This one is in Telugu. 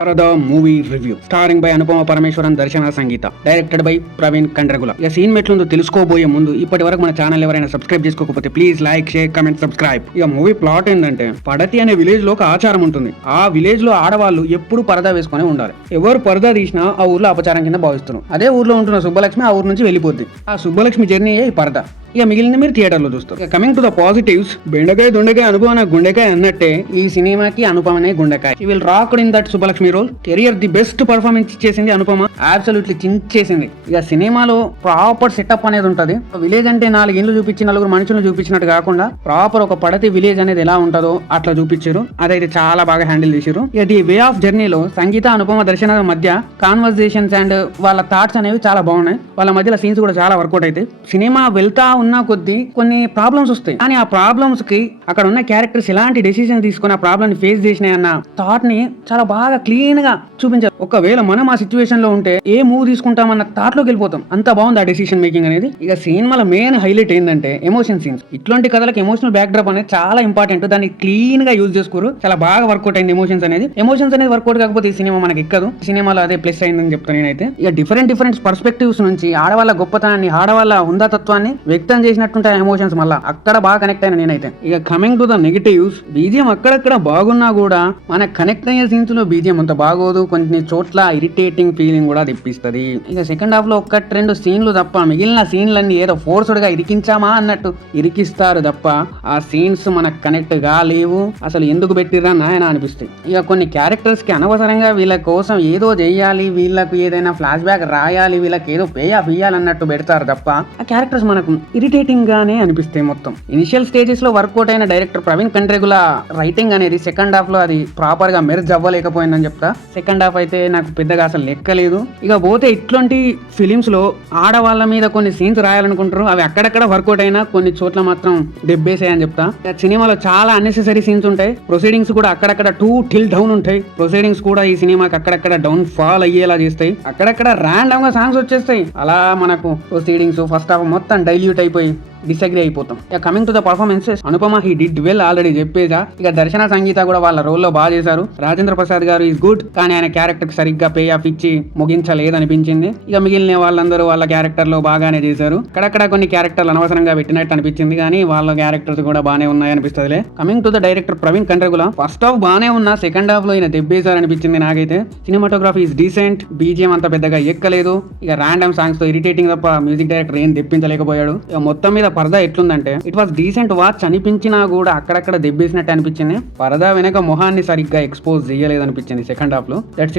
The movie review starring by Anupama Parameswaran, Darshana Sangeeta, directed by Praveen Kandragula. ఇక సీన్ మెట్లుందో తెలుసుకోబోయే ముందు ఇప్పటి వరకు మన ఛానల్ ఎవరైనా సబ్స్క్రైబ్ చేసుకోకపోతే please like, share, comment, subscribe. ఇక మూవీ ప్లాట్ ఏంటంటే, పడతి అనే విలేజ్ లో ఒక ఆచారం ఉంటుంది. ఆ విలేజ్ లో ఆడవాళ్ళు ఎప్పుడు పరదా వేసుకొని ఉండాలి. ఎవరు పరదా తీసినా ఆ ఊర్లో అపచారం కింద భావిస్తున్నారు. అదే ఊర్లో ఉంటున్న సుబ్బలక్ష్మి ఆ ఊరు నుంచి వెళ్ళిపోద్ది. ఆ సుబ్బలక్ష్మి జర్నీ ఈ పరదా. ఇక మిగిలిన మీరు థియేటర్ లో చూస్తారు. కమింగ్ టు ద పాజిటివ్స్, బెండకాయ దొండకాయ అనుపమ గుండెకాయ అన్నట్టే ఈ సినిమాకి అనుపమనే గుండెకాయ. ఈ will rock in that Subbalakshmi role. Career the best performance ఇచ్చేసింది అనుపమ. అబ్సల్యూట్లీ చించేసింది. ఇక సినిమాలో ప్రాపర్ సెటప్ అనేది ఉంటది. విలేజ్ అంటే 4 ఇండ్లు చూపించి 4 మనుషులను చూపించినట్టు కాకుండా ప్రాపర్ ఒక పడతి విలేజ్ అనేది ఎలా ఉంటుందో అట్లా చూపించారు. అదైతే చాలా బాగా హ్యాండిల్ చేశారు. ఇక ది వే ఆఫ్ జర్నీలో సంగీత, అనుపమ, దర్శన మధ్య కాన్వర్సేషన్స్ అండ్ వాళ్ళ థాట్స్ అనేవి చాలా బాగున్నాయి. వాళ్ళ మధ్యలో సీన్స్ కూడా చాలా వర్కౌట్ అయితే సినిమా వెళ్తా ఉన్న కొద్దీ కొన్ని ప్రాబ్లమ్స్ వస్తాయి. కానీ ఆ ప్రాబ్లమ్స్ కి అక్కడ ఉన్న క్యారెక్టర్స్ ఎలాంటి డెసిషన్ తీసుకుని ఆ ప్రాబ్లమ్ ని ఫేస్ చేసినాయి అన్న థాట్ ని చాలా బాగా క్లీన్ గా చూపించారు. ఒకవేళ మనం ఆ సిచ్యువేషన్ లో ఉంటే ఏ మూవ్ తీసుకుంటామన్న థాట్ లోకి వెళ్ళిపోతాం. అంత బాగుంది ఆ డెసిషన్ మేకింగ్ అనేది. ఇక సినిమాల మెయిన్ హైలైట్ ఏంటంటే ఎమోషన్ సీన్స్. ఇట్లాంటి కథలకు ఎమోషనల్ బ్యాక్ డ్రాప్ అనేది చాలా ఇంపార్టెంట్. దాన్ని క్లీన్ గా యూజ్ చేసుకోరు. చాలా బాగా వర్కౌట్ అయింది ఎమోషన్స్ అనేది. ఎమోషన్స్ అనేది వర్కౌట్ కాకపోతే ఈ సినిమా మనకి ఎక్కదు. సినిమాలో అదే ప్లస్ అయిందని చెప్తాను నేనైతే. ఇక డిఫరెంట్ పర్స్పెక్టివ్స్ నుంచి ఆడవాళ్ళ గొప్పతనాన్ని, ఆడవాళ్ళ ఉందాతత్వాన్ని వ్యక్తం చేసినట్టుంటే ఎమోషన్స్ మళ్ళీ అక్కడ బాగా కనెక్ట్ అయినా నేనైతే. ఇక coming to the negatives, BGM అక్కడక్కడ బాగున్నా కూడా మన కనెక్ట్ అయ్యే సీన్స్ లో బీజిఎం అంత బాగోదు. కొన్ని చోట్ల ఇరిటేటింగ్ ఫీలింగ్ కూడా తెప్పిస్తుంది. ఇక సెకండ్ హాఫ్ లో 1-2 సీన్లు తప్ప మిగిలిన సీన్లన్నీ ఏదో ఫోర్స్డ్ గా ఇరికించామా అన్నట్టు ఇరికిస్తారు తప్ప ఆ సీన్స్ మనకు కనెక్ట్ గా లేవు. అసలు ఎందుకు పెట్టిర్రా నాయన అనిపిస్తాయి. ఇక కొన్ని క్యారెక్టర్స్ కి అనవసరంగా వీళ్ళ కోసం ఏదో చెయ్యాలి, వీళ్ళకు ఏదైనా ఫ్లాష్ బ్యాక్ రాయాలి, వీళ్ళకి ఏదో పే ఆఫ్ ఇయ్యాలన్నట్టు పెడతారు తప్ప ఆ క్యారెక్టర్స్ మనకు ఇరిటేటింగ్ గానే అనిపిస్తాయి మొత్తం. ఇనిషియల్ స్టేజెస్ లో వర్కౌట్ అయిన డైరెక్టర్ ప్రవీణ్ కండ్రేగుల రైటింగ్ అనేది సెకండ్ హాఫ్ లో అది ప్రాపర్ గా మెర్జ్ అవ్వలేకపోయిందని చెప్తా. సెకండ్ హాఫ్ అయితే నాకు పెద్దగా అసలు లెక్కలేదు. ఇక పోతే ఇట్లాంటి ఫిలిమ్స్ లో ఆడవాళ్ళ మీద కొన్ని సీన్స్ రాయాలనుకుంటారు. అవి అక్కడక్కడ వర్కౌట్ అయినా కొన్ని చోట్ల మాత్రం దెబ్బేసాయని చెప్తా. సినిమాలో చాలా అన్నెసెసరీ సీన్స్ ఉంటాయి. ప్రొసీడింగ్స్ కూడా అక్కడక్కడ టిల్ డౌన్ ఉంటాయి. ప్రొసీడింగ్స్ కూడా ఈ సినిమాకి అక్కడక్కడ డౌన్ ఫాల్ అయ్యేలా చేస్తాయి. అక్కడక్కడ ర్యాండమ్ గా సాంగ్స్ వచ్చేస్తాయి. అలా మనకు ప్రొసీడింగ్స్ ఫస్ట్ హాఫ్ మొత్తం డైల్యూట్ అయిపోయి డిసగ్రీ అయిపోతాం. ఇక coming to the performances, Anupama he did well already చెప్పేజా. ఇక దర్శన, సంగీత కూడా వాళ్ళ రోల్లో బాగా చేశారు. రాజేంద్ర ప్రసాద్ గారు ఈజ్ గుడ్, కానీ ఆయన క్యారెక్టర్ కి సరిగ్గా పే ఆఫ్ ఇచ్చి ముగించలేదనిపించింది. ఇక మిగిలిన వాళ్ళందరూ వాళ్ళ క్యారెక్టర్ లో బాగానే చేశారు. అక్కడక్కడ కొన్ని క్యారెక్టర్లు అనవసరంగా పెట్టినట్టు అనిపించింది, కానీ వాళ్ళ క్యారెక్టర్స్ కూడా బాగానే ఉన్నాయి అనిపిస్తుంది. Coming to the director Praveen Kandregula, first half బాగానే ఉన్నా సెకండ్ హాఫ్ లో ఈయన దెబ్బేశారు అనిపించింది నాకైతే. సినిమాటోగ్రఫీ ఈజ్ డీసెంట్, బీజిఎం అంత పెద్దగా ఎక్కలేదు. ఇక ర్యాండమ్ సాంగ్స్ తో ఇరిటేటింగ్ తప్ప మ్యూజిక్ డైరెక్టర్ ఏం తెప్పించలేకపోయాడు. ఇక మొత్తం మీద పరదా ఎట్లుందంటే ఇట్ వాస్ డీసెంట్ వాచ్ అనిపించినా కూడా అక్కడక్కడ దెబ్బేసినట్టు అనిపించింది. పరదా వెనక మొహాన్ని సరిగ్గా ఎక్స్పోజ్ చేయలేదు అనిపించింది సెకండ్ హాఫ్ లో. That's it.